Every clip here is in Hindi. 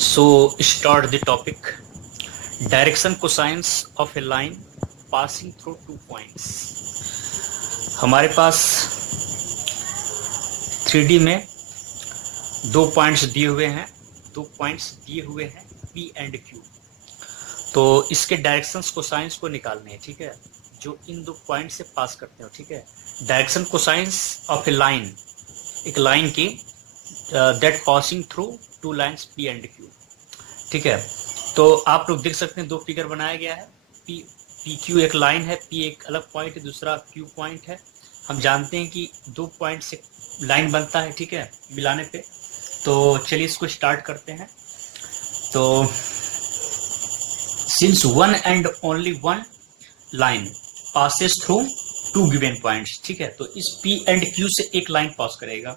So start the topic. Direction cosines of a line passing through 2 points. हमारे पास 3D में 2 पॉइंट्स दिए हुए हैं, 2 पॉइंट्स दिए हुए हैं P एंड Q। तो इसके डायरेक्शंस कोसाइंस को निकालने हैं, ठीक है, जो इन 2 पॉइंट से पास करते हो, ठीक है। Direction cosines of a line, एक लाइन की that passing through 2 lines P and Q, ठीक है। तो आप लोग देख सकते हैं 2 फिगर बनाया गया है। पी क्यू एक लाइन है, P एक अलग पॉइंट है, दूसरा Q पॉइंट है। हम जानते हैं कि 2 पॉइंट से लाइन बनता है, ठीक है, मिलाने पे। तो चलिए इसको स्टार्ट करते हैं। तो since one and only one line passes through 2 given points, ठीक है, तो इस P एंड Q से एक लाइन पास करेगा।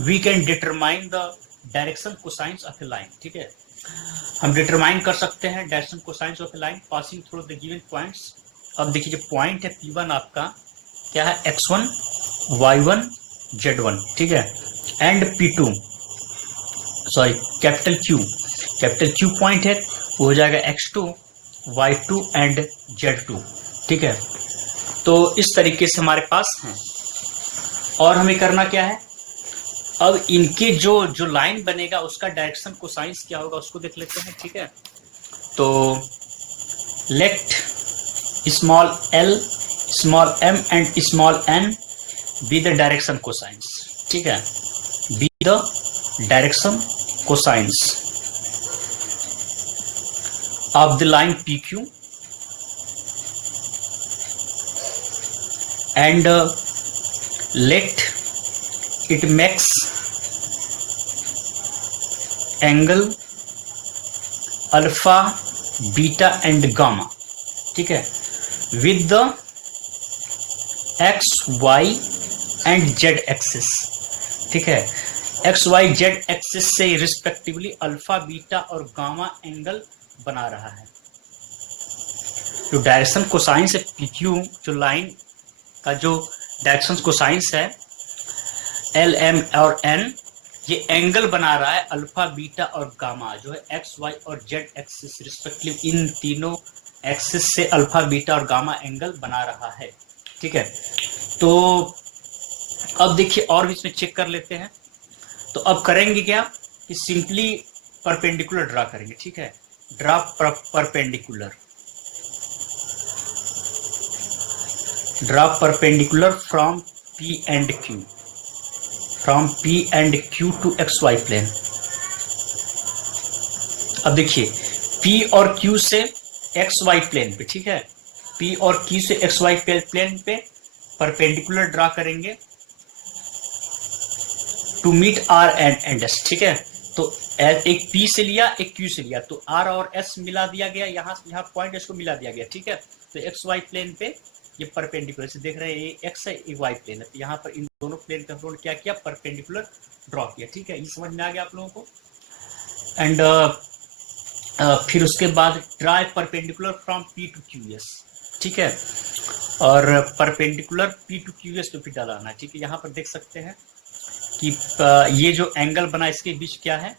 We can determine the direction cosines of a line, ठीक है। हम डिटरमाइन कर सकते हैं direction cosines of a line passing through the given points. अब देखिए जो पॉइंट है P1 आपका क्या है, x1 y1 z1, ठीक है, and P2 sorry capital Q point है, वो हो जाएगा x2 y2 एंड z2, ठीक है। तो इस तरीके से हमारे पास हैं और हमें करना क्या है, अब इनके जो लाइन बनेगा उसका डायरेक्शन कोसाइंस क्या होगा उसको देख लेते हैं, ठीक है। तो let small l small m and small n be the direction cosines, ठीक है, be the direction cosines of the line PQ and let it makes angle alpha beta and gamma, ठीक है, with the x y and z axis, ठीक है। x y z एक्सिस से रिस्पेक्टिवली अल्फा बीटा और गामा एंगल बना रहा है। तो डायरेक्शन कोसाइंस है PQ, जो लाइन का जो डायरेक्शन कोसाइंस है L M और N, ये एंगल बना रहा है अल्फा बीटा और गामा, जो है एक्स वाई और जेड एक्सिस रिस्पेक्टिव, इन तीनों एक्सिस से अल्फा बीटा और गामा एंगल बना रहा है, ठीक है। तो अब देखिए और भी इसमें चेक कर लेते हैं। तो अब करेंगे क्या कि सिंपली परपेंडिकुलर ड्रा करेंगे, ठीक है। Draw perpendicular from P and Q, from P and Q to XY plane. अब देखिए P और Q से XY प्लेन पे, ठीक है, P और Q से XY प्लेन पे परपेंडिकुलर ड्रा करेंगे to meet R and S, ठीक है। तो एक P से लिया, एक Q से लिया, तो R और S मिला दिया गया, यहाँ पॉइंट S को मिला दिया गया, ठीक है। तो XY प्लेन पे ये परपेंडिकुलर से देख रहे हैं, ये एक्स है, ये वाई प्लेन है, तो यहाँ पर इन दोनों प्लेन का हमने क्या किया, परपेंडिकुलर ड्रॉ किया, ठीक है। ये समझ में आ गया आप लोगों को। एंड फिर उसके बाद draw perpendicular from P to QS, ठीक है, और परपेंडिकुलर P टू QS तो फिर डालाना है, ठीक है। यहाँ पर देख सकते हैं कि ये जो एंगल बना इसके बीच क्या है,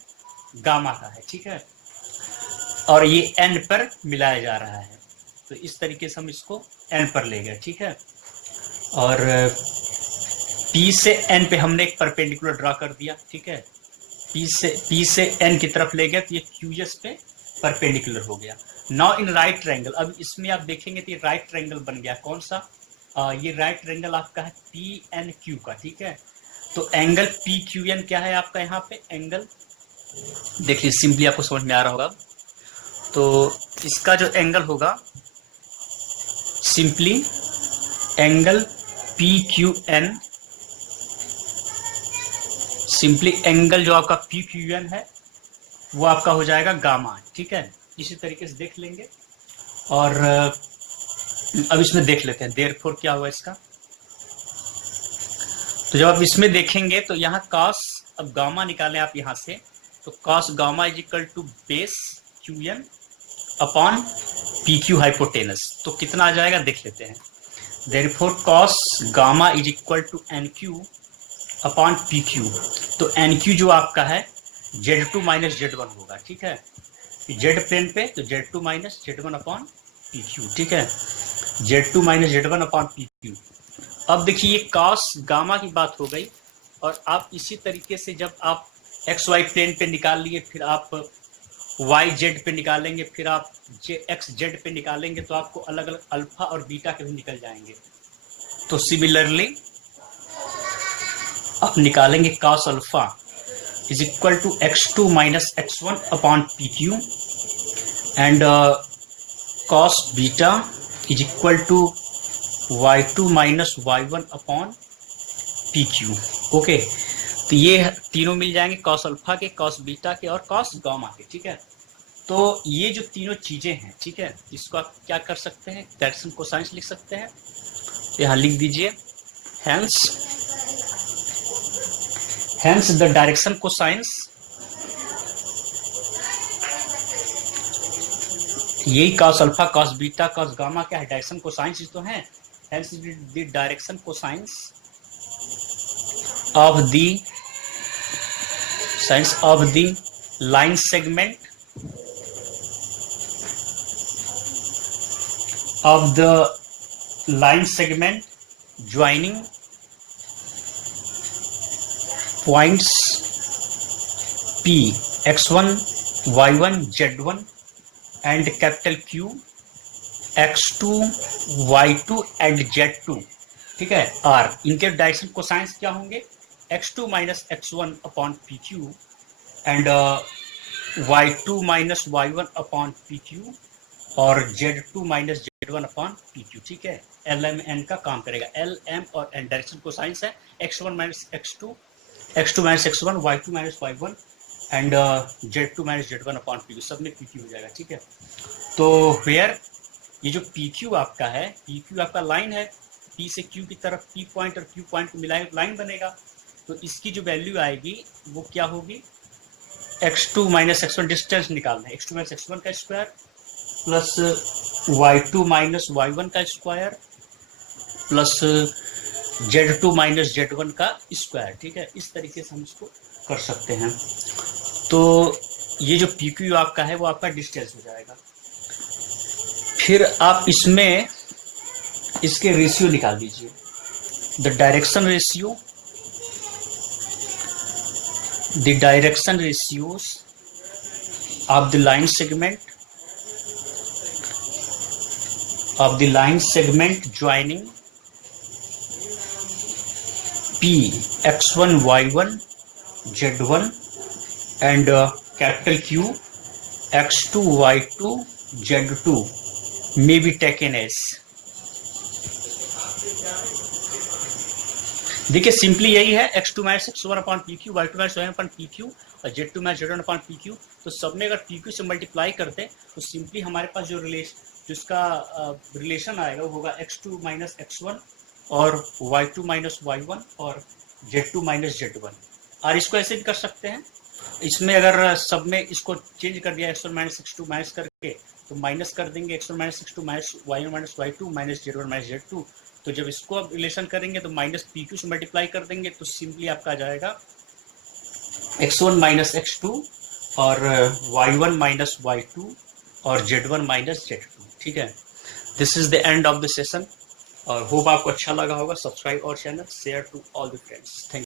गामा का है, ठीक है, और ये एंड पर मिलाया जा रहा है। तो इस तरीके से हम इसको एन पर ले गए, ठीक है। और P से N पे हमने एक परपेंडिकुलर ड्रा कर दिया, ठीक है। P से N की तरफ ले गया तो ये QS पे परपेंडिकुलर हो गया। नाउ इन राइट ट्रायंगल, अब इसमें आप देखेंगे तो ये राइट ट्रायंगल बन गया, कौन सा, ये राइट ट्रायंगल आपका है PNQ का, ठीक है। तो एंगल PQN क्या है आपका, यहाँ पे एंगल देखिए, सिंपली आपको समझ में आ रहा होगा। तो इसका जो एंगल होगा simply angle PQN, simply angle जो आपका PQN है वो आपका हो जाएगा गामा, ठीक है। इसी तरीके से देख लेंगे और अब इसमें देख लेते हैं देयरफॉर क्या हुआ इसका। तो जब आप इसमें देखेंगे तो यहाँ कॉस, अब गामा निकालें आप यहाँ से, तो cos gamma is equal to base QN upon PQ hypotenuse, तो कितना आ जाएगा देख लेते हैं। Therefore cos gamma is equal to NQ upon PQ, तो NQ जो आपका है Z2 माइनस Z1 होगा, ठीक है। जेड प्लेन पे तो Z2 minus Z1 upon PQ, ठीक है, Z2 minus Z1 upon PQ। अब देखिए ये कॉस गामा की बात हो गई, और आप इसी तरीके से जब आप XY प्लेन पे निकाल लिए, फिर आप YZ पे निकालेंगे, फिर आप XZ पे निकालेंगे, तो आपको अलग अलग अल्फा और बीटा के भी निकल जाएंगे। तो सिमिलरली आप निकालेंगे cos alpha is equal to x2 minus x1 upon PQ and cos beta is equal to y2 minus y1 upon PQ। Okay, तो ये तीनों मिल जाएंगे, cos अल्फा के, cos बीटा के और cos गामा के, ठीक है। तो ये जो तीनों चीजें हैं, ठीक है, इसको आप क्या कर सकते हैं, डायरेक्शन कोसाइंस लिख सकते हैं। तो यहाँ लिख दीजिए hence the direction cosines, यही cos alpha, cos beta, cos gamma क्या है, डायरेक्शन कोसाइंस तो हैं। hence the direction cosines of the line segment joining points P x1 y1 z1 and capital Q x2 y2 and z2, ठीक है, R, इनके डायरेक्शन कोसाइंस क्या होंगे, x2 minus x1 upon PQ and y2 minus y1 upon PQ और z2 minus z1 upon PQ, ठीक है। LMN का काम करेगा, LM और N डायरेक्शन कोसाइंस है, x1 minus x2, x2 minus x1, y2 minus y1 and z2 minus z1 upon PQ, सब में PQ हो जाएगा, ठीक है। तो वेयर ये जो PQ आपका है, PQ आपका लाइन है, P से Q की तरफ P पॉइंट और Q पॉइंट को मिलाए लाइन बनेगा। तो इसकी जो वैल्यू आएगी वो क्या होगी, x2 माइनस x1 डिस्टेंस निकालना है, x2 माइनस x1 का square plus y2 minus y1 का square plus Z2 minus Z1 का स्क्वायर, ठीक है। इस तरीके से हम इसको कर सकते हैं। तो ये जो PQ आपका है वो आपका डिस्टेंस हो जाएगा। फिर आप इसमें इसके रेशियो निकाल दीजिए, the direction ratios of the line segment joining P x1 y1 z1 and capital Q x2 y2 z2 may be taken as, देखिए सिंपली यही है, x2 minus x1 upon PQ, y2 minus y1 upon PQ और z2 minus z1 upon PQ। तो सब में अगर PQ से मल्टीप्लाई करते तो सिंपली हमारे पास जो जिसका रिलेशन आएगा वो होगा x2 माइनस x1 और y2 माइनस y1 और z2 माइनस z1। और इसको ऐसे भी कर सकते हैं, इसमें अगर सब में इसको चेंज कर दिया x1 माइनस x2 माइनस करके, तो माइनस कर देंगे x1 minus x2 minus y1 minus y2 minus z1 minus z2। तो जब इसको अब रिलेशन करेंगे तो माइनस PQ से मल्टीप्लाई कर देंगे, तो सिंपली आपका आ जाएगा x1 माइनस x2 और y1 माइनस y2 और z1 माइनस z2, ठीक है। This is the end of the session और होप आपको अच्छा लगा होगा। सब्सक्राइब और channel, share to all the friends. Thank